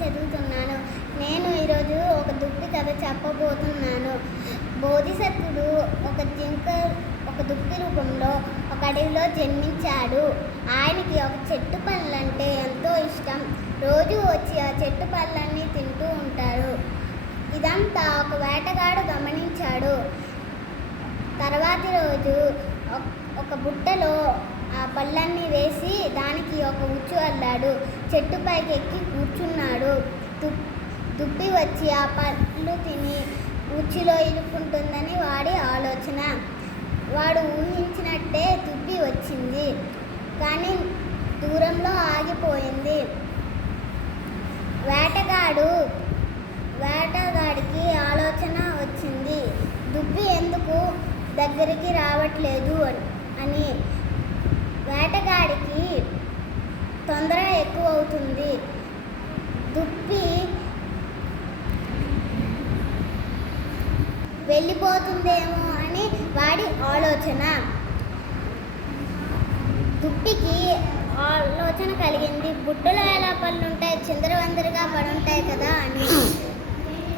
చదువుతున్నాను. నేను ఈరోజు ఒక దుప్పి కథ చెప్పబోతున్నాను. బోధిసత్వుడు ఒక దుప్పి రూపంలో ఒక అడవిలో జన్మించాడు. ఆయనకి ఒక చెట్టు పళ్ళంటే ఎంతో ఇష్టం. రోజు వచ్చి ఆ చెట్టు పళ్ళన్నీ తింటూ ఉంటాడు. ఇదంతా ఒక వేటగాడు గమనించాడు. తర్వాతి రోజు ఒక బుట్టలో ఆ పళ్ళన్నీ వేసి దానికి ఒక ఉచ్చు అల్లాడు. చెట్టు పైకి ఎక్కి కూర్చున్నాడు. దుప్పి వచ్చి ఆ పళ్ళు తిని ఉచ్చులో ఇరుక్కుంటుందని వాడి ఆలోచన. వాడు ఊహించినట్టే దుప్పి వచ్చింది, కానీ దూరంలో ఆగిపోయింది. వేటగాడికి ఆలోచన వచ్చింది, దుప్పి ఎందుకు దగ్గరికి రావట్లేదు అని. వేటగాడికి తొందర ఎక్కువ అవుతుంది. దుప్పి వెళ్ళిపోతుందేమో అని వాడి ఆలోచన. దుప్పికి ఆలోచన కలిగింది, బుట్టలో ఎలా పళ్ళు ఉంటాయి, చిందరవందరగా పడుంటాయి కదా అని.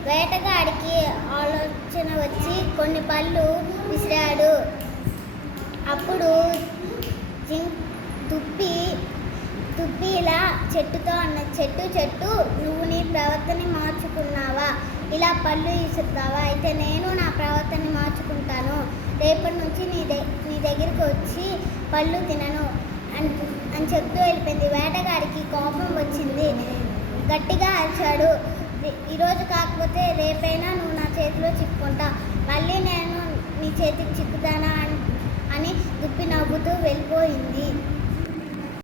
వేటగాడికి ఆలోచన వచ్చి కొన్ని పళ్ళు విసిరాడు. అప్పుడు దుప్పి ఇలా చెట్టుతో అన్న, చెట్టు నువ్వు నీ ప్రవర్తన మార్చుకున్నావా? ఇలా పళ్ళు విసురుతావా? అయితే నేను నా ప్రవర్తన మార్చుకుంటాను. రేపటి నుంచి నీ దగ్గరికి వచ్చి పళ్ళు తినను అని చెప్తూ వెళ్ళిపోయింది. వేటగాడికి కోపం వచ్చింది, గట్టిగా అరిచాడు, ఈరోజు కాకపోతే రేపైనా నువ్వు నా చేతిలో చిక్కుకుంటా, మళ్ళీ నేను నీ చేతికి చిక్కుతానా అని దుప్పి నవ్వుతూ వెళ్ళిపోయింది.